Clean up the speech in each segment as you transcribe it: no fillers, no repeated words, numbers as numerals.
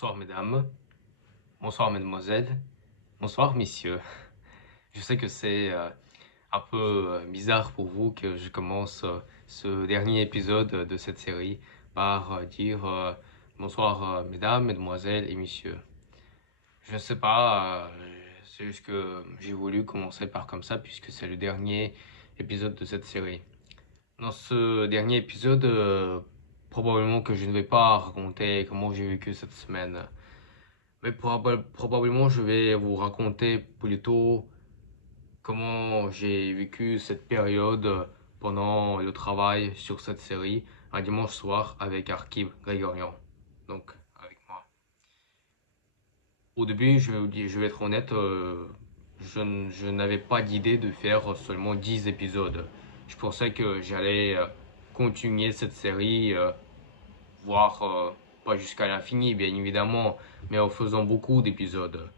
Bonsoir mesdames, bonsoir mesdemoiselles, bonsoir messieurs. Je sais que c'est un peu bizarre pour vous que je commence ce dernier épisode de cette série par dire bonsoir mesdames, mesdemoiselles et messieurs. Je ne sais pas, c'est juste que j'ai voulu commencer par comme ça puisque c'est le dernier épisode de cette série. Dans ce dernier épisode, probablement que je ne vais pas raconter comment j'ai vécu cette semaine. Mais probablement, je vais vous raconter plutôt comment j'ai vécu cette période pendant le travail sur cette série un dimanche soir avec Archive Grégorian. Donc, avec moi. Au début, je vais être honnête, je n'avais pas d'idée de faire seulement 10 épisodes. Je pensais que j'allais continuer cette série, voire pas jusqu'à l'infini, bien évidemment, mais en faisant beaucoup d'épisodes.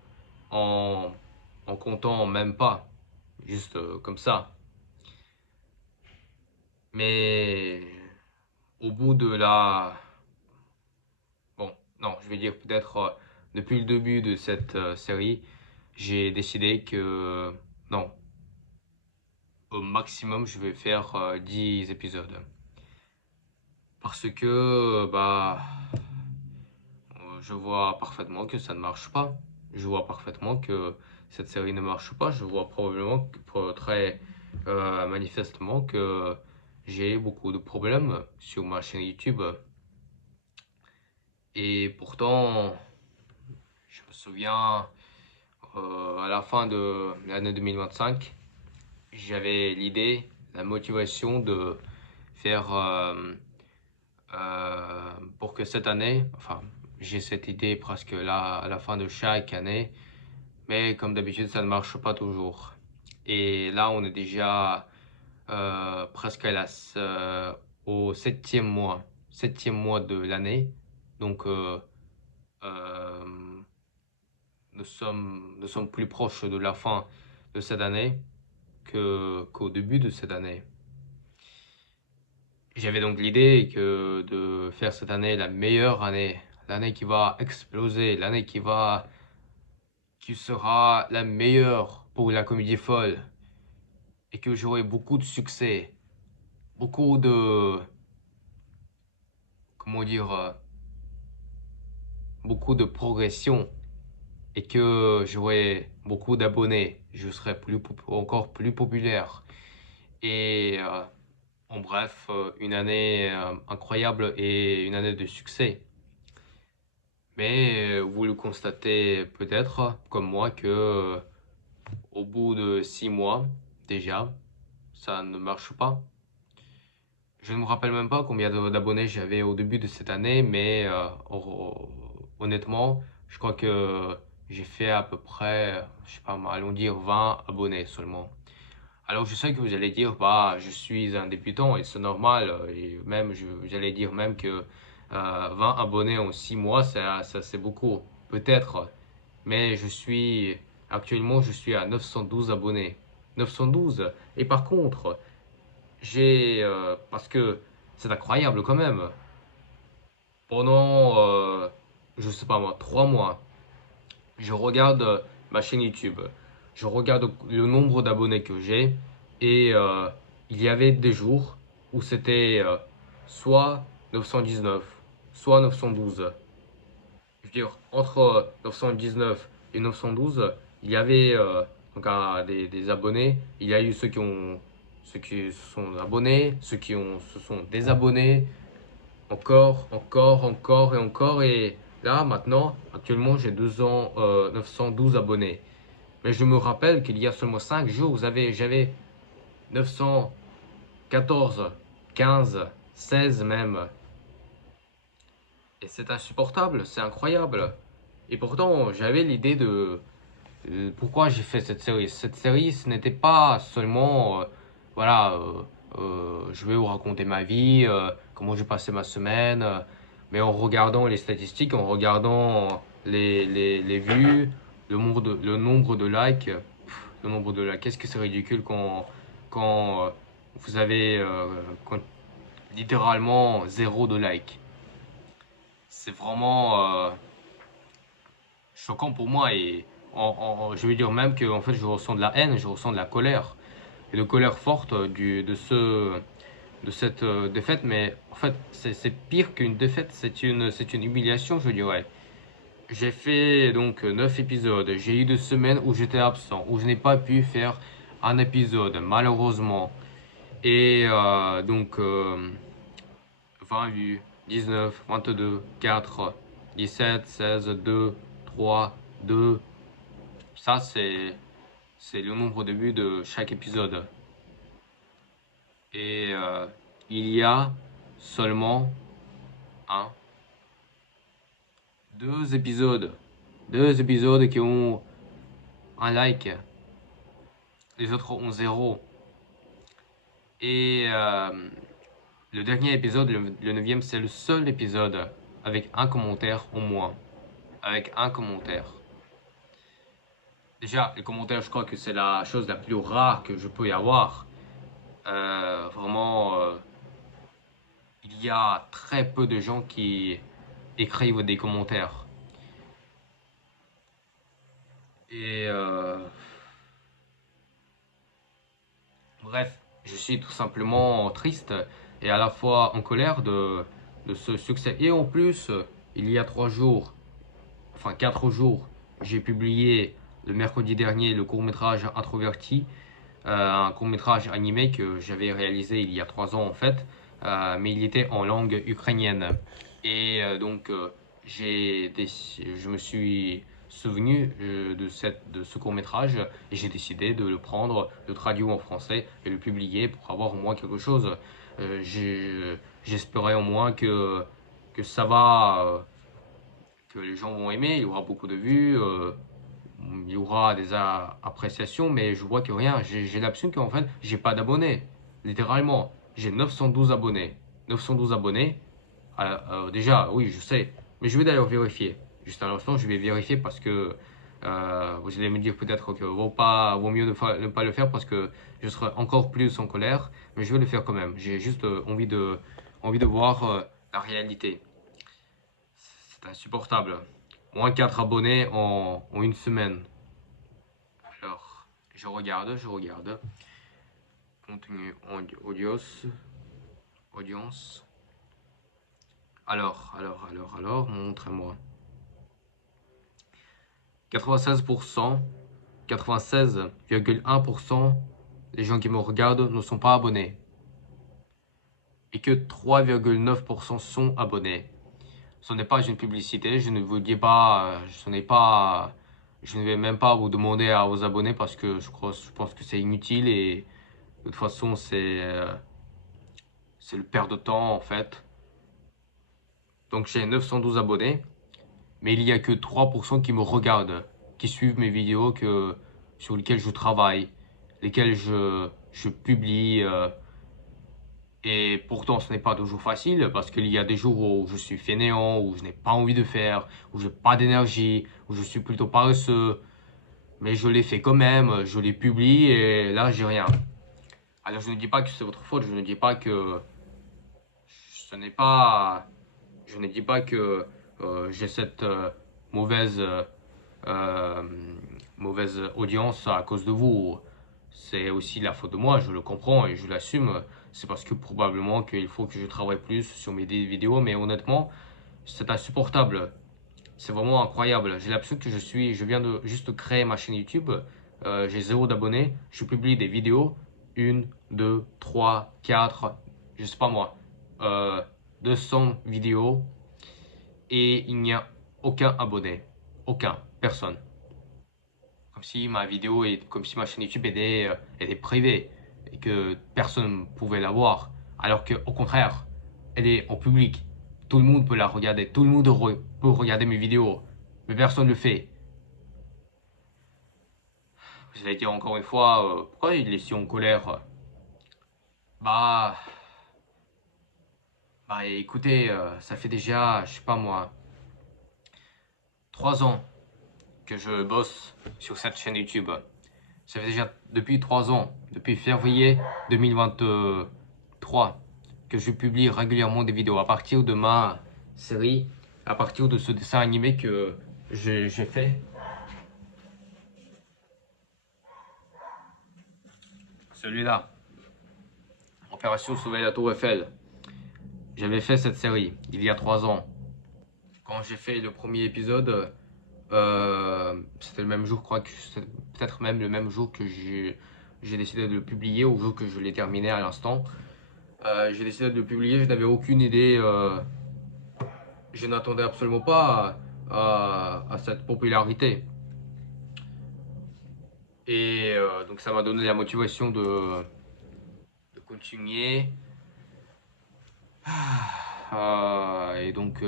en, en comptant même pas, juste comme ça. Mais au bout de la... Bon, non, je vais dire peut-être depuis le début de cette série, j'ai décidé que non, au maximum, je vais faire 10 épisodes. Parce que, je vois parfaitement que ça ne marche pas. Je vois parfaitement que cette série ne marche pas. Je vois probablement, très manifestement, que j'ai beaucoup de problèmes sur ma chaîne YouTube. Et pourtant, je me souviens, à la fin de l'année 2025, j'avais l'idée, la motivation de faire pour que cette année, enfin, j'ai cette idée presque là à la fin de chaque année, mais comme d'habitude, ça ne marche pas toujours. Et là, on est déjà presque au septième mois de l'année. Donc, euh, nous sommes plus proches de la fin de cette année qu'au début de cette année. J'avais donc l'idée que de faire cette année la meilleure année, l'année qui va exploser, qui sera la meilleure pour la comédie folle, et que j'aurai beaucoup de succès, beaucoup de, comment dire, beaucoup de progression, et que j'aurai beaucoup d'abonnés, je serai encore plus populaire. Et en bref, une année incroyable et une année de succès. Mais vous le constatez peut-être, comme moi, que au bout de 6 mois, déjà, ça ne marche pas. Je ne me rappelle même pas combien d'abonnés j'avais au début de cette année, mais honnêtement, je crois que j'ai fait à peu près, je sais pas, allons dire 20 abonnés seulement. Alors je sais que vous allez dire, bah, je suis un débutant et c'est normal, et même, j'allais dire même que 20 abonnés en 6 mois, ça c'est beaucoup, peut-être, mais actuellement, je suis à 912 abonnés. 912. Et par contre, parce que c'est incroyable quand même, pendant, je sais pas moi, 3 mois, je regarde ma chaîne YouTube, je regarde le nombre d'abonnés que j'ai, et il y avait des jours où c'était soit 919, soit 912. Je veux dire, entre 919 et 912, il y avait donc, des abonnés. Il y a eu ceux qui se sont abonnés, se sont désabonnés, encore et encore. Et là, maintenant, actuellement, j'ai 912 abonnés. Mais je me rappelle qu'il y a seulement 5 jours, j'avais 914, 15, 16 même. Et c'est insupportable, c'est incroyable. Et pourtant, j'avais l'idée de pourquoi j'ai fait cette série. Cette série, ce n'était pas seulement, voilà, je vais vous raconter ma vie, comment j'ai passé ma semaine, mais en regardant les statistiques, en regardant les vues, le nombre de likes, le nombre de likes, qu'est-ce que c'est ridicule quand vous avez littéralement zéro de likes. C'est vraiment choquant pour moi et je veux dire même que en fait je ressens de la haine, je ressens de la colère et de colère forte de cette défaite. Mais en fait c'est pire qu'une défaite, c'est une humiliation, je dirais. J'ai fait donc 9 épisodes. J'ai eu 2 semaines où j'étais absent, où je n'ai pas pu faire un épisode, malheureusement. Et 20 vues, 19, 22, 4, 17, 16, 2, 3, 2. Ça, c'est le nombre de vues de chaque épisode. Et il y a seulement un, deux épisodes. Deux épisodes qui ont un like. Les autres ont zéro. Et le dernier épisode, le neuvième, c'est le seul épisode avec un commentaire au moins. Avec un commentaire. Déjà, les commentaires, je crois que c'est la chose la plus rare que je peux y avoir. Vraiment, il y a très peu de gens qui écrivent des commentaires. Et bref, je suis tout simplement triste et à la fois en colère de ce succès. Et en plus, il y a 3 jours, enfin 4 jours, j'ai publié le mercredi dernier le court-métrage Introverti, un court-métrage animé que j'avais réalisé il y a 3 ans en fait, mais il était en langue ukrainienne. Et je me suis souvenu de ce court-métrage et j'ai décidé de le prendre, de le traduire en français et le publier pour avoir au moins quelque chose. J'espérais au moins que ça va, que les gens vont aimer, il y aura beaucoup de vues, il y aura des appréciations, mais je vois que rien. J'ai l'impression qu'en fait, j'ai pas d'abonnés. Littéralement, j'ai 912 abonnés. 912 abonnés. Déjà, oui, je sais. Mais je vais d'ailleurs vérifier. Juste à l'instant, je vais vérifier parce que vous allez me dire peut-être que vaut mieux ne pas le faire parce que je serai encore plus en colère. Mais je vais le faire quand même. J'ai juste envie de voir la réalité. C'est insupportable. Moins 4 abonnés en une semaine. Alors, je regarde. Contenu audience. Alors, montrez-moi. 96%, 96,1% des gens qui me regardent ne sont pas abonnés. Et que 3,9% sont abonnés. Ce n'est pas une publicité, je ne vous dis pas, je ne vais même pas vous demander à vous abonner parce que je pense que c'est inutile et de toute façon c'est le perte de temps en fait. Donc j'ai 912 abonnés, mais il n'y a que 3% qui me regardent, qui suivent mes vidéos sur lesquelles je travaille, lesquelles je publie. Et pourtant, ce n'est pas toujours facile parce qu'il y a des jours où je suis fainéant, où je n'ai pas envie de faire, où je n'ai pas d'énergie, où je suis plutôt paresseux. Mais je les fais quand même, je les publie et là, j'ai rien. Alors, je ne dis pas que c'est votre faute, je ne dis pas que ce n'est pas. Je ne dis pas que j'ai cette mauvaise, euh, mauvaise audience à cause de vous. C'est aussi la faute de moi, je le comprends et je l'assume. C'est parce que probablement qu'il faut que je travaille plus sur mes vidéos, mais honnêtement, c'est insupportable. C'est vraiment incroyable. J'ai l'impression que je viens de juste créer ma chaîne YouTube. J'ai zéro d'abonnés. Je publie des vidéos. Une, deux, trois, quatre, je sais pas moi, 200 vidéos et il n'y a aucun abonné. Aucun. Personne. Comme si ma chaîne YouTube était privée et que personne ne pouvait la voir. Alors que, au contraire, elle est en public. Tout le monde peut la regarder. Tout le monde peut regarder mes vidéos. Mais personne ne le fait. Vous allez dire encore une fois, pourquoi il est si en colère? Bah, écoutez, ça fait déjà, je sais pas moi, 3 ans que je bosse sur cette chaîne YouTube. Ça fait déjà depuis 3 ans, depuis février 2023, que je publie régulièrement des vidéos à partir de ma série, à partir de ce dessin animé que j'ai fait celui-là, Opération Sauver la Tour Eiffel. J'avais fait cette série il y a 3 ans. Quand j'ai fait le premier épisode, c'était le même jour, je crois que c'est peut-être même le même jour que j'ai décidé de le publier, au jour que je l'ai terminé à l'instant. J'ai décidé de le publier, je n'avais aucune idée, je n'attendais absolument pas à cette popularité. Et donc ça m'a donné la motivation de continuer. Et donc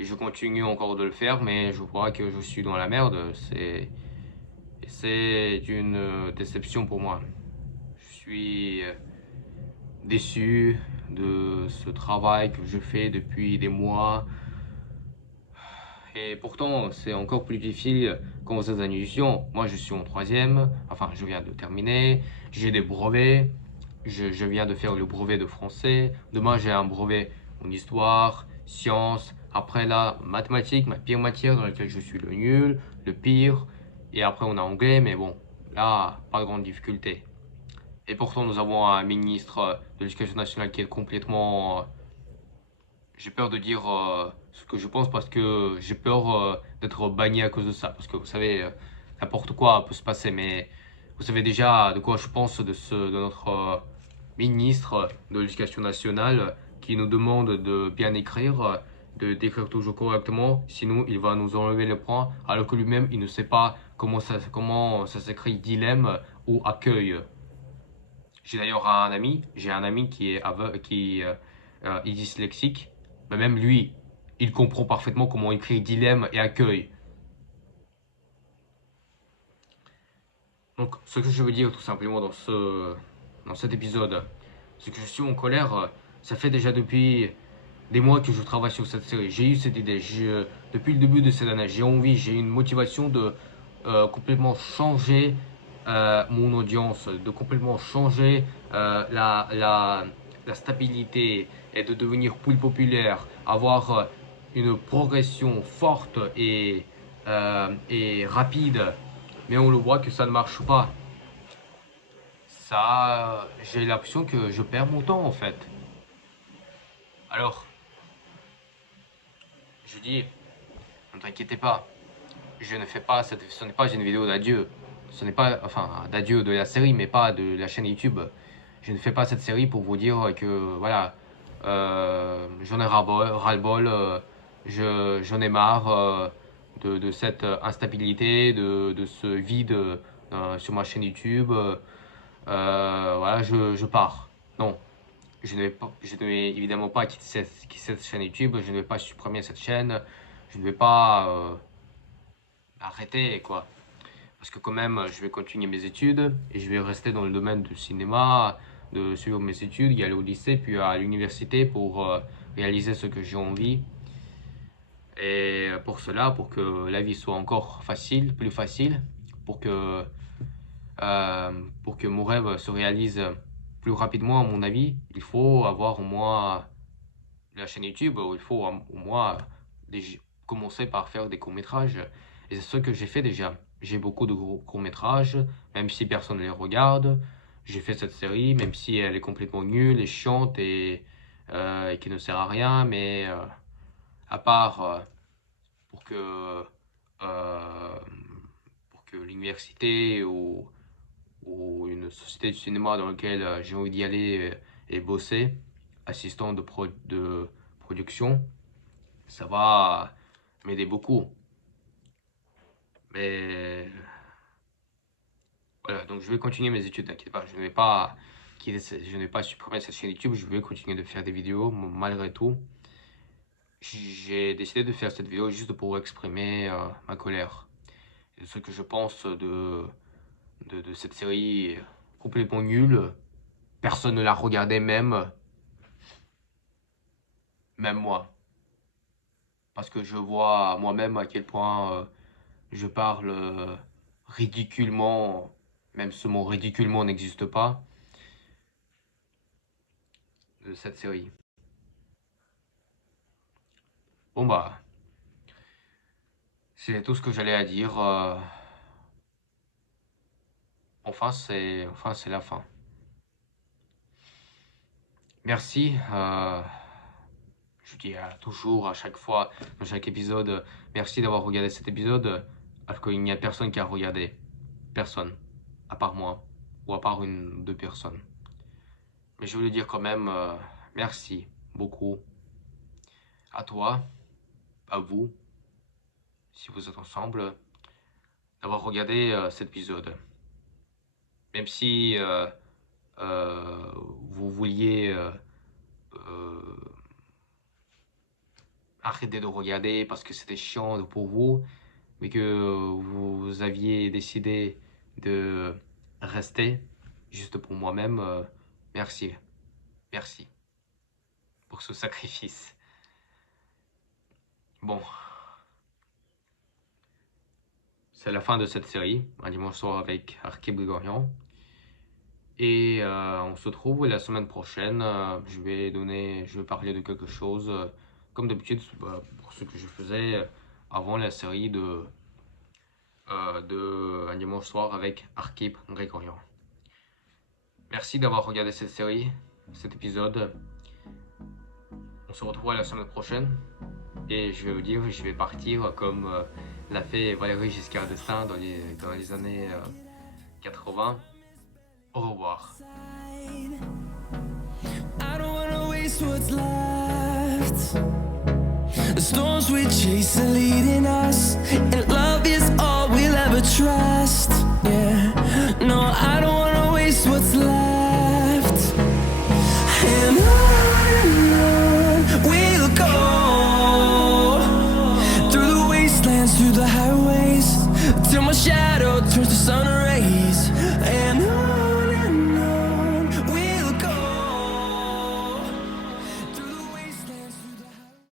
et je continue encore de le faire, mais je vois que je suis dans la merde. C'est une déception pour moi. Je suis déçu de ce travail que je fais depuis des mois. Et pourtant, c'est encore plus difficile quand vous êtes en étudiant. Moi, je suis en troisième, enfin, je viens de terminer, j'ai des brevets, je viens de faire le brevet de français. Demain, j'ai un brevet en histoire, sciences. Après là, mathématiques, ma pire matière dans laquelle je suis le nul, le pire. Et après, on a anglais, mais bon, là, pas de grande difficulté. Et pourtant, nous avons un ministre de l'Éducation nationale qui est complètement j'ai peur de dire ce que je pense parce que j'ai peur d'être banni à cause de ça. Parce que vous savez, n'importe quoi peut se passer, mais vous savez déjà de quoi je pense de notre ministre de l'Éducation nationale qui nous demande de bien écrire, de d'écrire toujours correctement, sinon il va nous enlever le point, alors que lui-même il ne sait pas comment ça s'écrit dilemme ou accueil. J'ai un ami qui est est dyslexique, mais même lui, il comprend parfaitement comment écrire dilemme et accueil. Donc, ce que je veux dire tout simplement dans cet épisode, c'est que je suis en colère. Ça fait déjà depuis des mois que je travaille sur cette série. J'ai eu cette idée. Depuis le début de cette année, j'ai envie, j'ai une motivation de complètement changer mon audience, de complètement changer la stabilité et de devenir plus populaire, avoir une progression forte et rapide. Mais on le voit que ça ne marche pas. Ça, j'ai l'impression que je perds mon temps en fait. Alors, je dis, ne t'inquiétez pas, je ne fais pas cette, ce n'est pas une vidéo d'adieu. Ce n'est pas, enfin, d'adieu de la série, mais pas de la chaîne YouTube. Je ne fais pas cette série pour vous dire que, voilà, j'en ai ras-le-bol, j'en ai marre de cette instabilité, de ce vide sur ma chaîne YouTube. Voilà, je pars. Non, je ne vais évidemment pas quitter cette chaîne YouTube, je ne vais pas supprimer cette chaîne, je ne vais pas arrêter, quoi. Parce que quand même, je vais continuer mes études et je vais rester dans le domaine du cinéma, de suivre mes études, y aller au lycée, puis à l'université pour réaliser ce que j'ai envie. Et pour que la vie soit encore facile, plus facile, pour que, pour que mon rêve se réalise plus rapidement, à mon avis, il faut avoir au moins la chaîne YouTube, il faut au moins commencer par faire des courts-métrages. Et c'est ce que j'ai fait déjà. J'ai beaucoup de courts-métrages, même si personne ne les regarde. J'ai fait cette série, même si elle est complètement nulle et chiante et qui ne sert à rien, mais à part euh, pour que l'université ou une société de cinéma dans laquelle j'ai envie d'y aller et bosser, assistant de production, ça va m'aider beaucoup. Mais voilà, donc je vais continuer mes études, t'inquiète pas, je ne vais pas supprimer cette chaîne YouTube, je vais continuer de faire des vidéos malgré tout. J'ai décidé de faire cette vidéo juste pour exprimer ma colère. Et ce que je pense de cette série complètement nulle. Personne ne l'a regardé, même moi. Parce que je vois moi-même à quel point je parle ridiculement, même ce mot ridiculement n'existe pas, de cette série. Bon bah, C'est tout ce que j'allais à dire. Enfin, c'est la fin. Merci. Je dis toujours, à chaque fois, dans chaque épisode, merci d'avoir regardé cet épisode, alors qu'il n'y a personne qui a regardé. Personne. À part moi. Ou à part une ou deux personnes. Mais je voulais dire quand même, merci beaucoup à toi, à vous, si vous êtes ensemble, d'avoir regardé cet épisode. Même si vous vouliez euh, arrêter de regarder parce que c'était chiant pour vous, mais que vous aviez décidé de rester juste pour moi-même, merci. Merci pour ce sacrifice. Bon, c'est la fin de cette série, un dimanche soir avec Archib Grigorian. Et on se retrouve la semaine prochaine. Je vais parler de quelque chose, comme d'habitude, pour ce que je faisais avant la série de un dimanche soir avec Archib Grigorian. Merci d'avoir regardé cette série, cet épisode. On se retrouve la semaine prochaine. Et je vais vous dire, je vais partir comme l'a fait Valéry Giscard d'Estaing dans les années 80. Au revoir. I don't wanna waste what's left. The storms we chase are leading us, and love is all we'll ever trust.